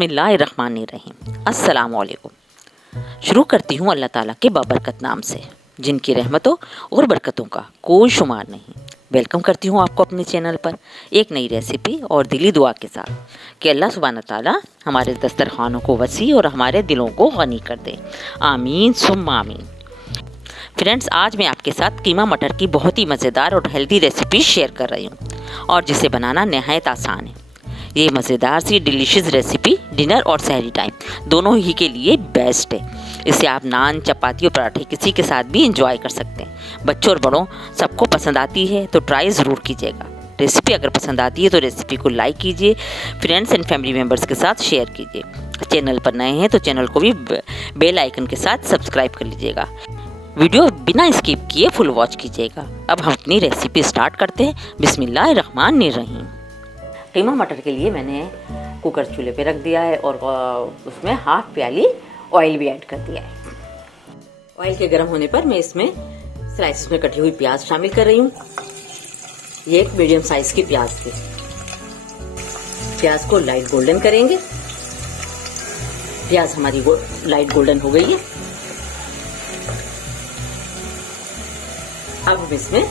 बिस्मिल्लाहिर्रहमानिर्रहीम। अस्सलाम वालेकुम। शुरू करती हूँ अल्लाह ताला के बाबरकत नाम से, जिनकी रहमतों और बरकतों का कोई शुमार नहीं। वेलकम करती हूँ आपको अपने चैनल पर एक नई रेसिपी और दिली दुआ के साथ कि अल्लाह सुब्हान ताला हमारे दस्तरखानों को वसी और हमारे दिलों को गनी कर दे। आमीन सुम्मा आमीन। फ्रेंड्स, आज मैं आपके साथ कीमा मटर की बहुत ही मज़ेदार और हेल्दी रेसिपी शेयर कर रही हूँ और जिसे बनाना नहायत आसान है। ये मज़ेदार सी डिलीशियस रेसिपी डिनर और सहरी टाइम दोनों ही के लिए बेस्ट है। इसे आप नान, चपाती और पराठे किसी के साथ भी इंजॉय कर सकते हैं। बच्चों और बड़ों सबको पसंद आती है तो ट्राई ज़रूर कीजिएगा। रेसिपी अगर पसंद आती है तो रेसिपी को लाइक कीजिए, फ्रेंड्स एंड फैमिली मेम्बर्स के साथ शेयर कीजिए। चैनल पर नए हैं तो चैनल को भी बेल आइकन के साथ सब्सक्राइब कर लीजिएगा। वीडियो बिना स्किप किए फुल वॉच कीजिएगा। अब हम अपनी रेसिपी स्टार्ट करते हैं। बिस्मिल्लाहिर्रहमानिर्रहीम। कीमा मटर के लिए मैंने कुकर चूल्हे पे रख दिया है और उसमें हाफ प्याली ऑयल भी ऐड कर दिया है। ऑयल के गर्म होने पर मैं इसमें स्लाइसेस में कटी हुई प्याज शामिल कर रही हूँ। ये एक मीडियम साइज की प्याज थी। प्याज को लाइट गोल्डन करेंगे। प्याज हमारी लाइट गोल्डन हो गई है। अब हम इसमें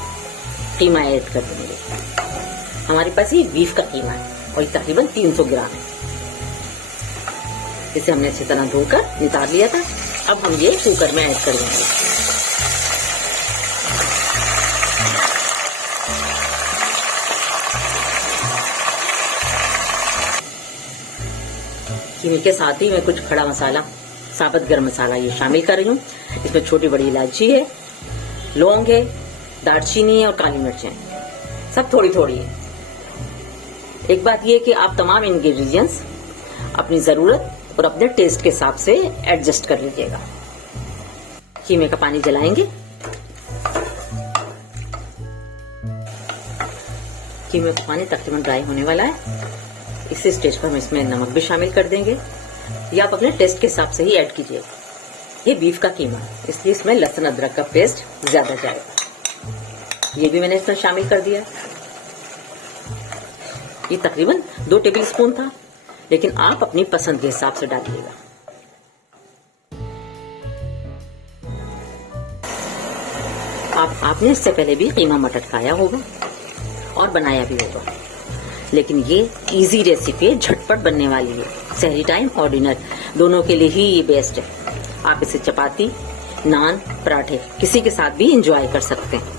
कीमा ऐड कर देंगे। हमारे पास ये बीफ का कीमा है और ये तकरीबन 300 ग्राम है। इसे हमने अच्छी तरह धोकर निकाल लिया था। अब हम ये कुकर में ऐड कर देंगे। कीमे के साथ ही मैं कुछ खड़ा मसाला, साबुत गरम मसाला ये शामिल कर रही हूँ। इसमें छोटी बड़ी इलायची है, लौंग है, दालचीनी है और काली मिर्चें, सब थोड़ी थोड़ी है। एक बात यह कि आप तमाम इंग्रेडिएंट्स अपनी जरूरत और अपने टेस्ट के हिसाब से एडजस्ट कर लीजिएगा। कीमे का पानी जलाएंगे। कीमे का पानी तकरीबन ड्राई होने वाला है। इसी स्टेज पर हम इसमें नमक भी शामिल कर देंगे। ये आप अपने टेस्ट के हिसाब से ही ऐड कीजिएगा। ये बीफ का कीमा है, इसलिए इसमें लहसुन अदरक का पेस्ट ज्यादा जाएगा। ये भी मैंने इसमें शामिल कर दिया। ये तकरीबन 2 टेबल स्पून था, लेकिन आप अपनी पसंद के हिसाब से डालिएगा। आपने इससे पहले भी कीमा मटर खाया होगा और बनाया भी होगा, लेकिन ये इजी रेसिपी है, झटपट बनने वाली है। सहरी टाइम और डिनर दोनों के लिए ही ये बेस्ट है। आप इसे चपाती, नान, पराठे किसी के साथ भी इंजॉय कर सकते हैं।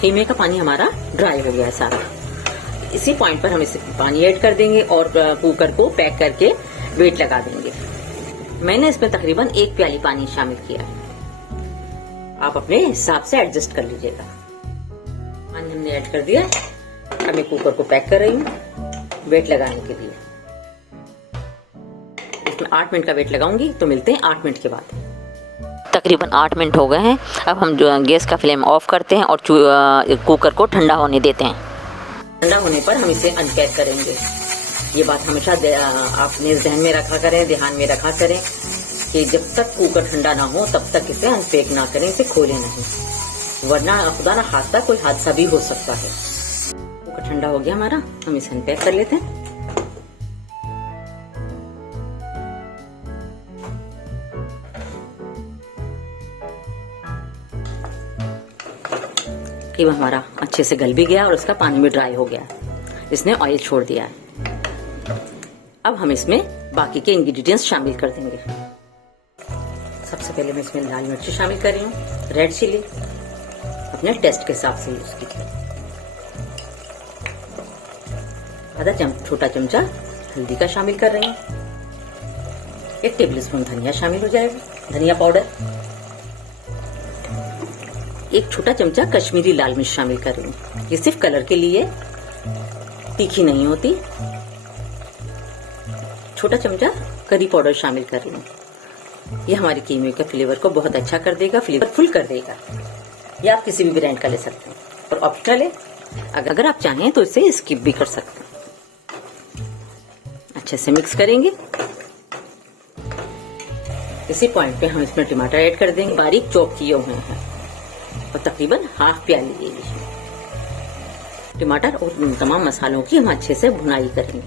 कीमे का पानी हमारा ड्राई हो गया है सारा। इसी पॉइंट पर हम इसे पानी ऐड कर देंगे और कुकर को पैक करके वेट लगा देंगे। मैंने इसमें तकरीबन 1 प्याली पानी शामिल किया है। आप अपने हिसाब से एडजस्ट कर लीजिएगा। पानी हमने ऐड कर दिया। अब मैं कुकर को पैक कर रही हूँ वेट लगाने के लिए। इसमें 8 मिनट का वेट लगाऊंगी, तो मिलते हैं 8 मिनट के बाद। तकरीबन 8 मिनट हो गए हैं। अब हम जो गैस का फ्लेम ऑफ करते हैं और कुकर को ठंडा होने देते हैं। ठंडा होने पर हम इसे अनपैक करेंगे। ये बात हमेशा आपने ध्यान में रखा करें, ध्यान में रखा करें कि जब तक कुकर ठंडा ना हो तब तक इसे अनपैक ना करें, इसे खोलें नहीं, वरना खुदा ना खास्ता कोई हादसा भी हो सकता है। कुकर ठंडा हो गया हमारा, हम इसे अनपैक कर लेते हैं। कीमा हमारा अच्छे से गल भी गया और उसका पानी भी ड्राई हो गया, इसने ऑयल छोड़ दिया है। अब हम इसमें बाकी के इंग्रेडिएंट्स शामिल कर देंगे। सबसे पहले मैं इसमें लाल मिर्ची शामिल कर रही हूँ, रेड चिली अपने टेस्ट के हिसाब से यूज कीजिए। आधा छोटा चमचा हल्दी का शामिल कर रही हूँ। 1 टेबल स्पून धनिया शामिल हो जाएगा, धनिया पाउडर। 1 छोटा चमचा कश्मीरी लाल मिर्च शामिल कर रही हूँ। ये सिर्फ कलर के लिए, तीखी नहीं होती। छोटा चमचा करी पाउडर शामिल कर रही हूँ। ये हमारे कीमे के फ्लेवर को बहुत अच्छा कर देगा, फ्लेवरफुल कर देगा। ये आप किसी भी ब्रांड का ले सकते हैं और ऑप्शनल है, अगर आप चाहें तो इसे स्किप भी कर सकते हैं। अच्छे से मिक्स करेंगे। इसी पॉइंट पे हम इसमें टमाटर ऐड कर देंगे, बारीक चॉप किए हुए हैं, और तकरीबन हाफ प्याली ले लीजिए। टमाटर और इन तमाम मसालों की हम अच्छे से भुनाई करेंगे।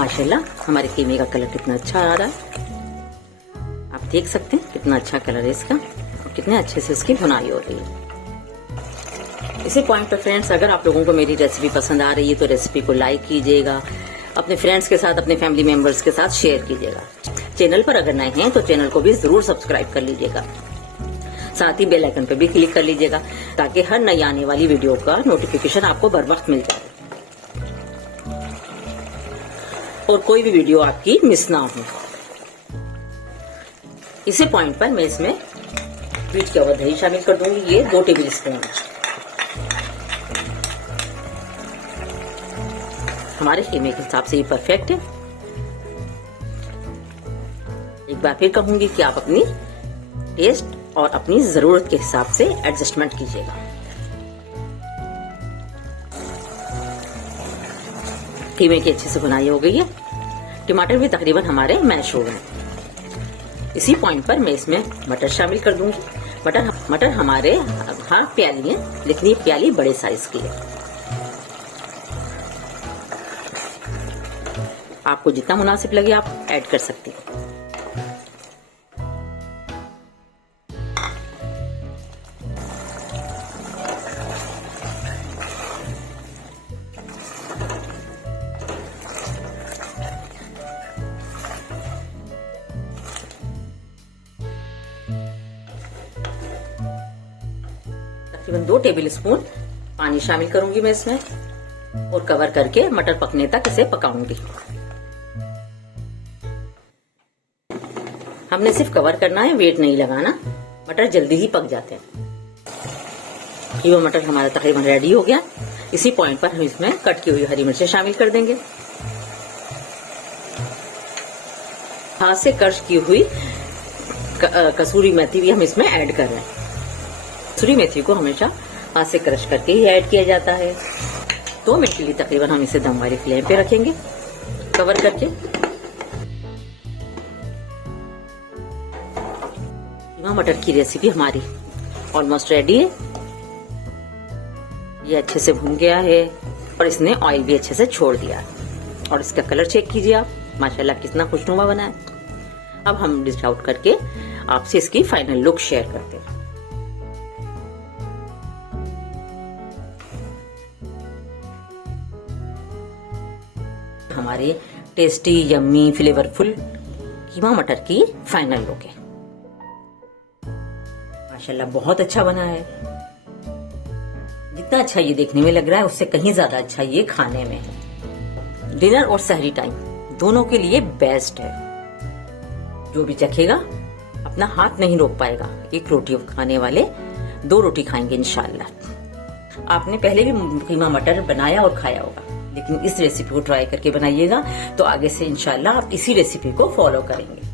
माशाल्लाह हमारे कीमे का कलर कितना अच्छा आ रहा है, आप देख सकते हैं कितना अच्छा कलर है इसका और कितने अच्छे से इसकी भुनाई हो रही है। इसी पॉइंट पर फ्रेंड्स, अगर आप लोगों को मेरी रेसिपी पसंद आ रही है तो रेसिपी को लाइक कीजिएगा, अपने फ्रेंड्स के साथ, अपने फैमिली मेंबर्स के साथ शेयर कीजिएगा। चैनल पर अगर नए हैं तो चैनल को भी जरूर सब्सक्राइब कर लीजिएगा, साथ ही बेल आइकन पर भी क्लिक कर लीजिएगा ताकि हर नई आने वाली वीडियो का नोटिफिकेशन आपको बर वक्त मिल जाए और कोई भी वीडियो आपकी मिस ना हो। इसी पॉइंट पर मैं इसमें बीट किया हुआ दही शामिल कर दूंगी, ये 2 टेबल स्पून। हमारे कीमे के हिसाब से ये परफेक्ट है। एक बार फिर कहूंगी कि आप अपनी टेस्ट और अपनी जरूरत के हिसाब से एडजस्टमेंट कीजिएगा। कीमे की अच्छे से बुनाई हो गई है, टमाटर भी तकरीबन हमारे मैश हो गए। इसी पॉइंट पर मैं इसमें मटर शामिल कर दूंगी। मटर हमारे हाफ प्याली है, लेकिन ये प्याली बड़े साइज की है। आपको जितना मुनासिब लगे आप ऐड कर सकते हैं। तकरीबन 2 टेबल स्पून पानी शामिल करूंगी मैं इसमें और कवर करके मटर पकने तक इसे पकाऊंगी। हमने सिर्फ कवर करना है, वेट नहीं लगाना, मटर जल्दी ही पक जाते हैं। ये वो मटर हमारा तकरीबन रेडी हो गया। इसी पॉइंट पर हम इसमें कट की हुई हरी मिर्चें शामिल कर देंगे। हाथ से क्रश की हुई कसूरी मेथी भी हम इसमें ऐड कर रहे हैं। कसूरी मेथी को हमेशा हाथ से क्रश करके ही ऐड किया जाता है। 2 मिनट के लिए तकरीबन हम इसे दम वाली फ्लेम पे रखेंगे कवर करके। कीमा मटर की रेसिपी हमारी ऑलमोस्ट रेडी है। ये अच्छे से भुन गया है और इसने ऑयल भी अच्छे से छोड़ दिया है और इसका कलर चेक कीजिए आप, माशाल्लाह कितना खुशनुमा बना है। अब हम डिश आउट करके आपसे इसकी फाइनल लुक शेयर करते हैं। हमारे टेस्टी यम्मी फ्लेवरफुल कीमा मटर की फाइनल लुक है। माशाल्लाह बहुत अच्छा बना है। जितना अच्छा ये देखने में लग रहा है उससे कहीं ज्यादा अच्छा ये खाने में है। डिनर और सहरी टाइम दोनों के लिए बेस्ट है। जो भी चखेगा अपना हाथ नहीं रोक पाएगा। एक रोटी खाने वाले 2 रोटी खाएंगे इंशाल्लाह। आपने पहले भी कीमा मटर बनाया और खाया होगा, लेकिन इस रेसिपी को ट्राई करके बनाइएगा तो आगे से इंशाल्लाह आप इसी रेसिपी को फॉलो करेंगे।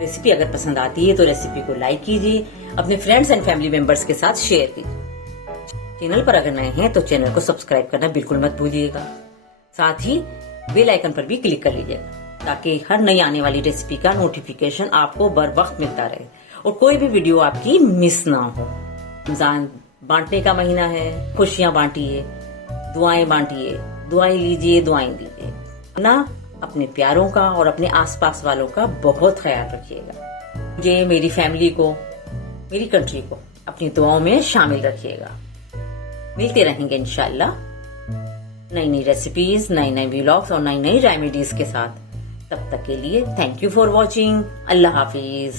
रेसिपी अगर पसंद आती है तो रेसिपी को लाइक कीजिए, अपने फ्रेंड्स एंड फैमिली मेंबर्स के साथ शेयर कीजिए। चैनल पर अगर नए हैं तो चैनल को सब्सक्राइब करना बिल्कुल मत भूलिएगा, साथ ही बेल आइकन पर भी क्लिक कर लीजिएगा ताकि हर नई आने वाली रेसिपी का नोटिफिकेशन आपको बर वक्त मिलता रहे और कोई भी वीडियो आपकी मिस ना हो। रमजान बांटने का महीना है, खुशियां बांटिए, दुआएं बांटिए, दुआएं लीजिए, दुआएं दीजिए। ना अपने प्यारों का और अपने आसपास वालों का बहुत ख्याल रखिएगा। मुझे, मेरी फैमिली को, मेरी कंट्री को अपनी दुआओं में शामिल रखिएगा। मिलते रहेंगे इंशाल्लाह नई नई रेसिपीज, नई नई व्लॉग्स और नई नई रेमेडीज के साथ। तब तक के लिए thank you for watching. Allah Hafiz.